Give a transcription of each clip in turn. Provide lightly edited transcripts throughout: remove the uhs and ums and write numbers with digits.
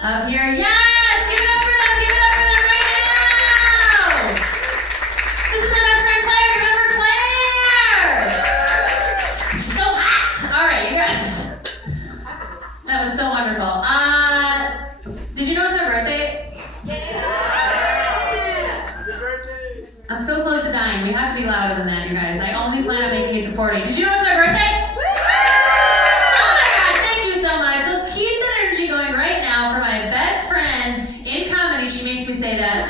Up here, yes! Give it up for them, give it up for them right now! This is my best friend Claire, remember Claire? She's so hot! Alright, you guys. That was so wonderful. Did you know it's my birthday? Yeah! Happy birthday! I'm so close to dying, we have to be louder than that, you guys. I only plan on making it to 40. Did you know it's my birthday? Going right now for my best friend in comedy. She makes me say that.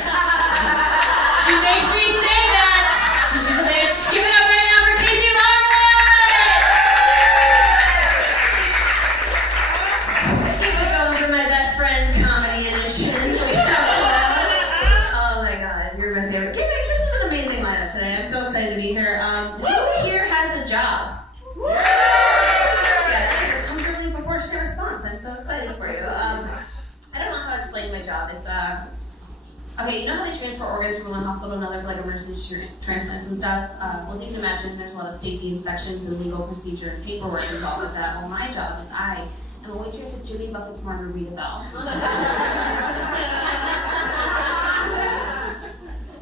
She makes me say that. She's a bitch. Give it up right now for Casey Larwood! Keep it going for my best friend comedy edition. Oh my god, you're my favorite. This is an amazing lineup today. I'm so excited to be here. Who here has a job? I'm so excited for you. I don't know how to explain my job. It's okay, you know how they transfer organs from one hospital to another for like emergency transplants and stuff? Well, as you can imagine, there's a lot of safety inspections and legal procedure and paperwork involved with that. Well, my job is I am a waitress at Jimmy Buffett's Margaritaville.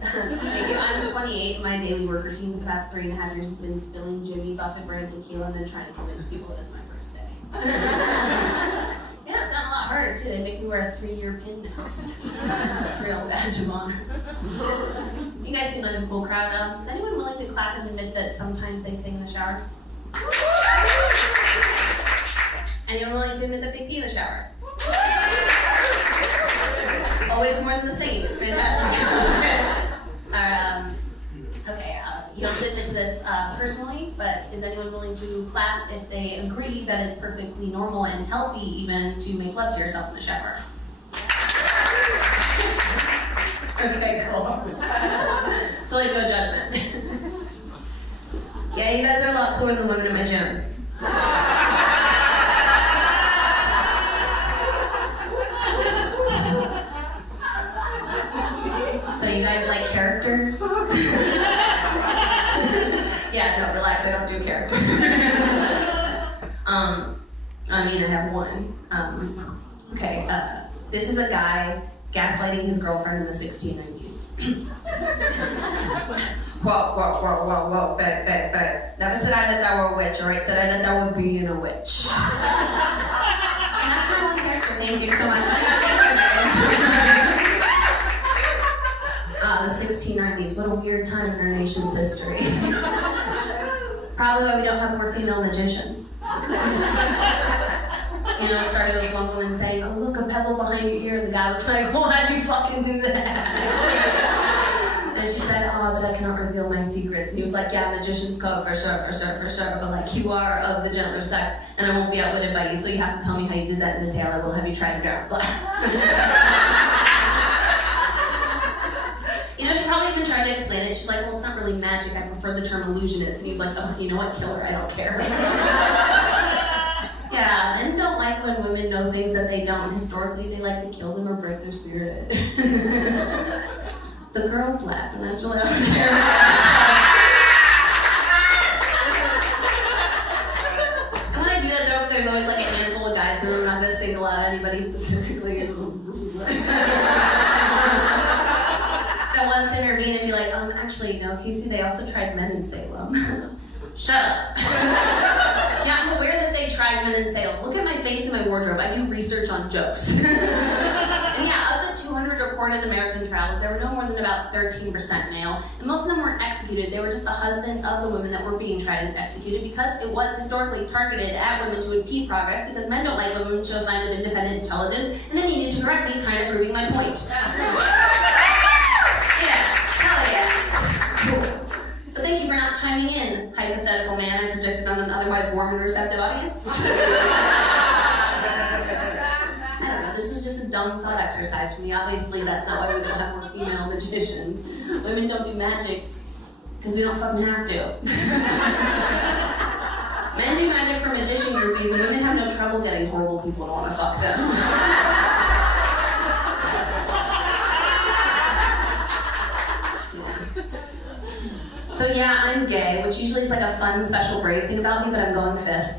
Thank you. I'm 28. My daily work routine for the past 3.5 years has been spilling Jimmy Buffett brand tequila and then trying to convince people that it's my first day. Yeah, it's gotten a lot harder too. They make me wear a 3-year pin now. It's a real badge of honor. You guys seem like a cool crowd. Is anyone willing to clap and admit that sometimes they sing in the shower? Anyone willing to admit that they pee in the shower? Always more than the same. It's fantastic. Okay, you don't have to admit to this personally, but is anyone willing to clap if they agree that it's perfectly normal and healthy even to make love to yourself in the shower? Okay, cool. So like no judgment. Yeah, you guys are a lot cooler than women in my gym. So you guys like characters? Yeah, no, relax, I don't do characters. I mean, I have one. Okay, this is a guy gaslighting his girlfriend in the 1690s. Whoa, bet. Never said I that thou were a witch, alright? Said I that thou were being a witch. That's my one character, thank you so much. I gotta take care of the 1690s, what a weird time in our nation's history. Probably why we don't have more female magicians. You know, it started with one woman saying, oh look, a pebble behind your ear, and the guy was like, why'd you fucking do that? And she said, oh, but I cannot reveal my secrets. And he was like, yeah, magicians code for sure, but like you are of the gentler sex, and I won't be outwitted by you, so you have to tell me how you did that in detail. I will have you try to drown. You know, she probably even tried to explain it. She's like, well, it's not really magic. I prefer the term illusionist. And he was like, oh, you know what? Kill her. I don't care. Yeah, men don't like when women know things that they don't. Historically, they like to kill them or break their spirit. The girls laugh, and that's really all I care about. And when I do that joke, there's always like a handful of guys who I'm not going to single out anybody specifically. That wants to intervene and be like, actually, you know, Casey, they also tried men in Salem. Shut up. Yeah, I'm aware that they tried men in Salem. Look at my face and my wardrobe. I do research on jokes. And yeah, of the 200 reported American trials, there were no more than about 13% male, and most of them weren't executed. They were just the husbands of the women that were being tried and executed because it was historically targeted at women to impede progress because men don't like when women show signs of independent intelligence, and it needed to correct me, kind of proving my point. Yeah, hell yeah. Cool. So thank you for not chiming in, hypothetical man I projected on an otherwise warm and receptive audience. I don't know, this was just a dumb thought exercise for me. Obviously, that's not why we don't have more female magicians. Women don't do magic because we don't fucking have to. Men do magic for magician groupies, and women have no trouble getting horrible people to want to fuck them. So yeah, I'm gay, which usually is like a fun, special, brave thing about me, but I'm going 5th.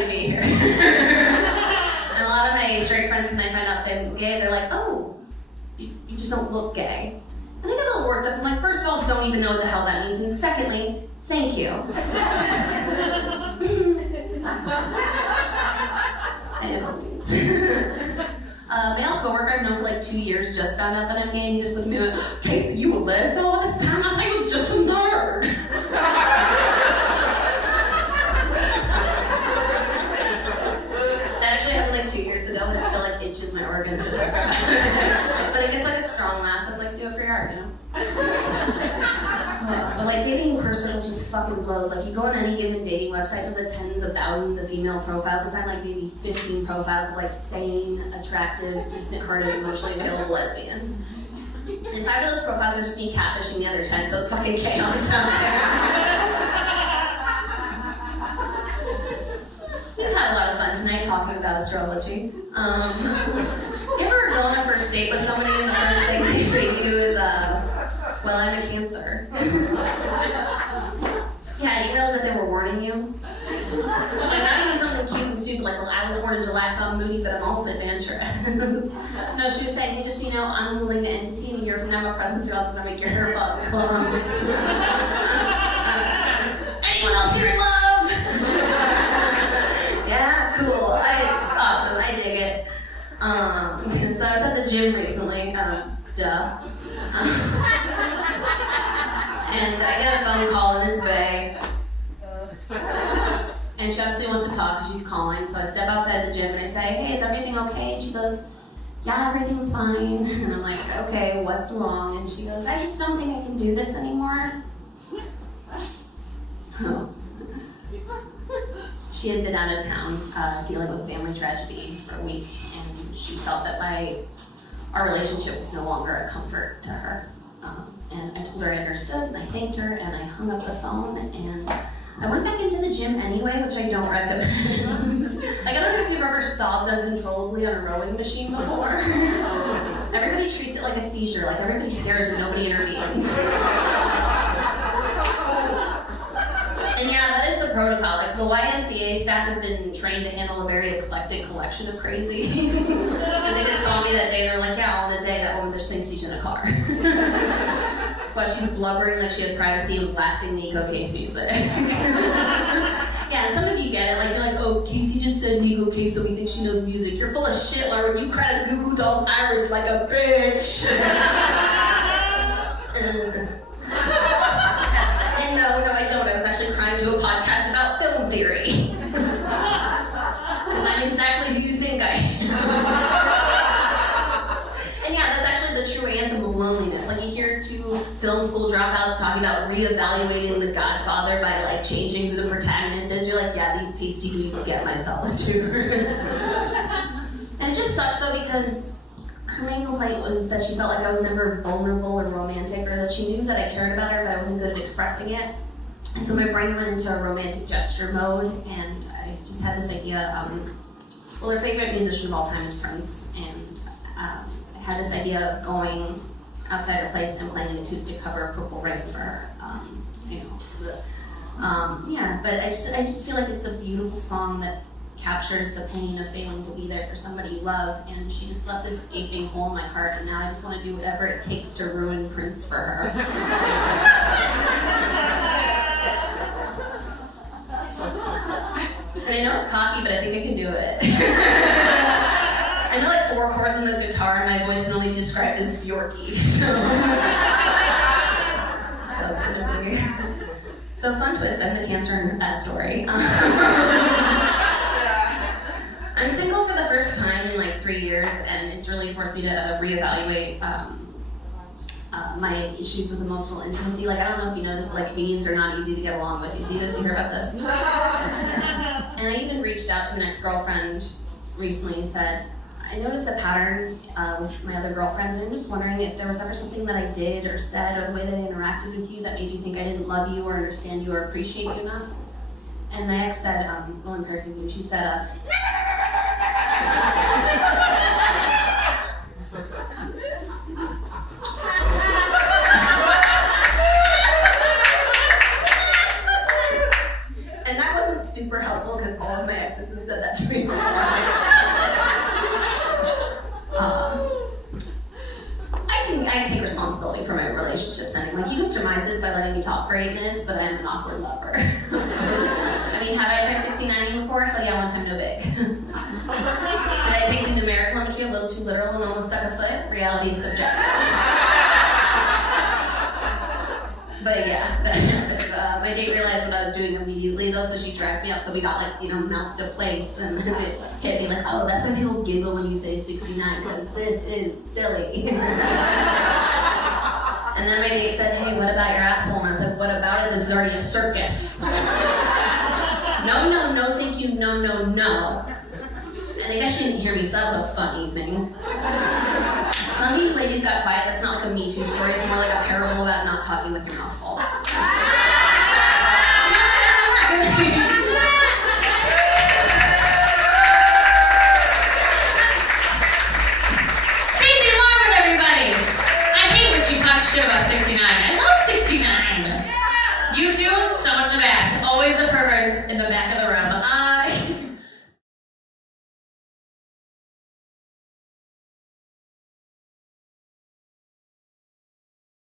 happy to be here. And a lot of my straight friends, when they find out I'm gay, they're like, oh, you just don't look gay. And I get a little worked up. I'm like, first of all, don't even know what the hell that means. And secondly, thank you. I know what it means. Male coworker I've known for like 2 years just found out that I'm gay, and he just looked at me like, Casey, you a lesbian all this time? I thought he was just a nerd. That actually happened like 2 years ago, and it still like itches my organs to talk about it. But it gets like a strong laugh, so it's like, do it for your art, you know? But like dating in person is just fucking blows. Like you go on any given dating website with the tens of thousands of female profiles, you'll find like maybe 15 profiles of like sane, attractive, decent-hearted, emotionally available lesbians. And 5 of those profiles are just me catfishing the other 10, so it's fucking chaos out there. We've had a lot of fun tonight talking about astrology. You ever go on a first date with somebody and the first thing they say to you is, well, I'm a Cancer. Yeah, you realize that they were warning you? Like, not even something cute and stupid, like, well, I was born in July, so I'm moody, but I'm also adventurous. No, she was saying, hey, just so you know, I'm a malignant entity, and a year from now, my presence is also going to make your hair fall clumps. Anyone else here in love? Yeah, cool. It's awesome. I dig it. So I was at the gym recently. Duh. And I get a phone call, and it's Bae. And she obviously wants to talk, and she's calling. So I step outside the gym, and I say, hey, is everything okay? And she goes, yeah, everything's fine. And I'm like, okay, what's wrong? And she goes, I just don't think I can do this anymore. Oh. She had been out of town dealing with family tragedy for a week, and she felt that our relationship was no longer a comfort to her. And I told her I understood, and I thanked her, and I hung up the phone, and I went back into the gym anyway, which I don't recommend. Like, I don't know if you've ever sobbed uncontrollably on a rowing machine before. Everybody treats it like a seizure, like everybody stares and nobody intervenes. And yeah, that is the protocol. Like, the YMCA staff has been trained to handle a very eclectic collection of crazy. And they just saw me that day, and they were like, yeah, on a day that woman just thinks she's in a car. That's why she's blubbering like she has privacy and blasting Nico Case music. Yeah, and some of you get it. Like, you're like, oh, Casey just said Nico Case, so we think she knows music. You're full of shit, Larwood. You cried a Goo Goo Doll's iris like a bitch. And no, I don't. I was actually crying to a podcast about film theory. Because I'm exactly who you think I am. And yeah, that's actually the true anthem of loneliness. Like, you hear 2 film school dropouts talking about reevaluating The Godfather by, like, changing who the protagonist is. You're like, yeah, these pasty dweebs get my solitude. And it just sucks, though, because her main complaint was that she felt like I was never vulnerable or romantic, or that she knew that I cared about her, but I wasn't good at expressing it. And so my brain went into a romantic gesture mode, and I just had this idea. Well, her favorite musician of all time is Prince, and I had this idea of going outside her place and playing an acoustic cover of Purple Rain for her. Yeah, but I just feel like it's a beautiful song that captures the pain of failing to be there for somebody you love, and she just left this gaping hole in my heart, and now I just want to do whatever it takes to ruin Prince for her. And I know it's cocky, but I think I can do it. I know like 4 chords on the guitar, and my voice can only be described as Bjorky. So it's gonna be... So fun twist, I'm the Cancer in that story. I'm single for the first time in like 3 years, and it's really forced me to reevaluate my issues with emotional intimacy. Like, I don't know if you know this, but like, comedians are not easy to get along with. You see this? You hear about this? And I even reached out to an ex-girlfriend recently and said, I noticed a pattern with my other girlfriends, and I'm just wondering if there was ever something that I did or said or the way that I interacted with you that made you think I didn't love you or understand you or appreciate you enough. And my ex said, well, I'm paraphrasing, she said, super helpful because all of my exes have said that to me before. I take responsibility for my relationships ending. Like, you can surmise this by letting me talk for 8 minutes, but I'm an awkward lover. I mean, have I tried 69ing before? Hell yeah, one time, no big. Did I take the numerical imagery a little too literal and almost stuck a foot? Reality is subjective. But yeah, my date realized what I was doing immediately though, so she dragged me up, so we got like, mouth to place, and it hit me like, oh, that's why people giggle when you say 69, because this is silly. And then my date said, hey, what about your asshole? And I was like, what about it? This is already a circus. No, thank you, no. And I guess she didn't hear me, so that was a fun evening. Some of you ladies got quiet. That's not like a Me Too story. It's more like a parable about not talking with your mouth full. Casey Larwood, everybody! I hate when she talks shit about 69. I love 69. You two, someone in the back. Always the perverts in the back of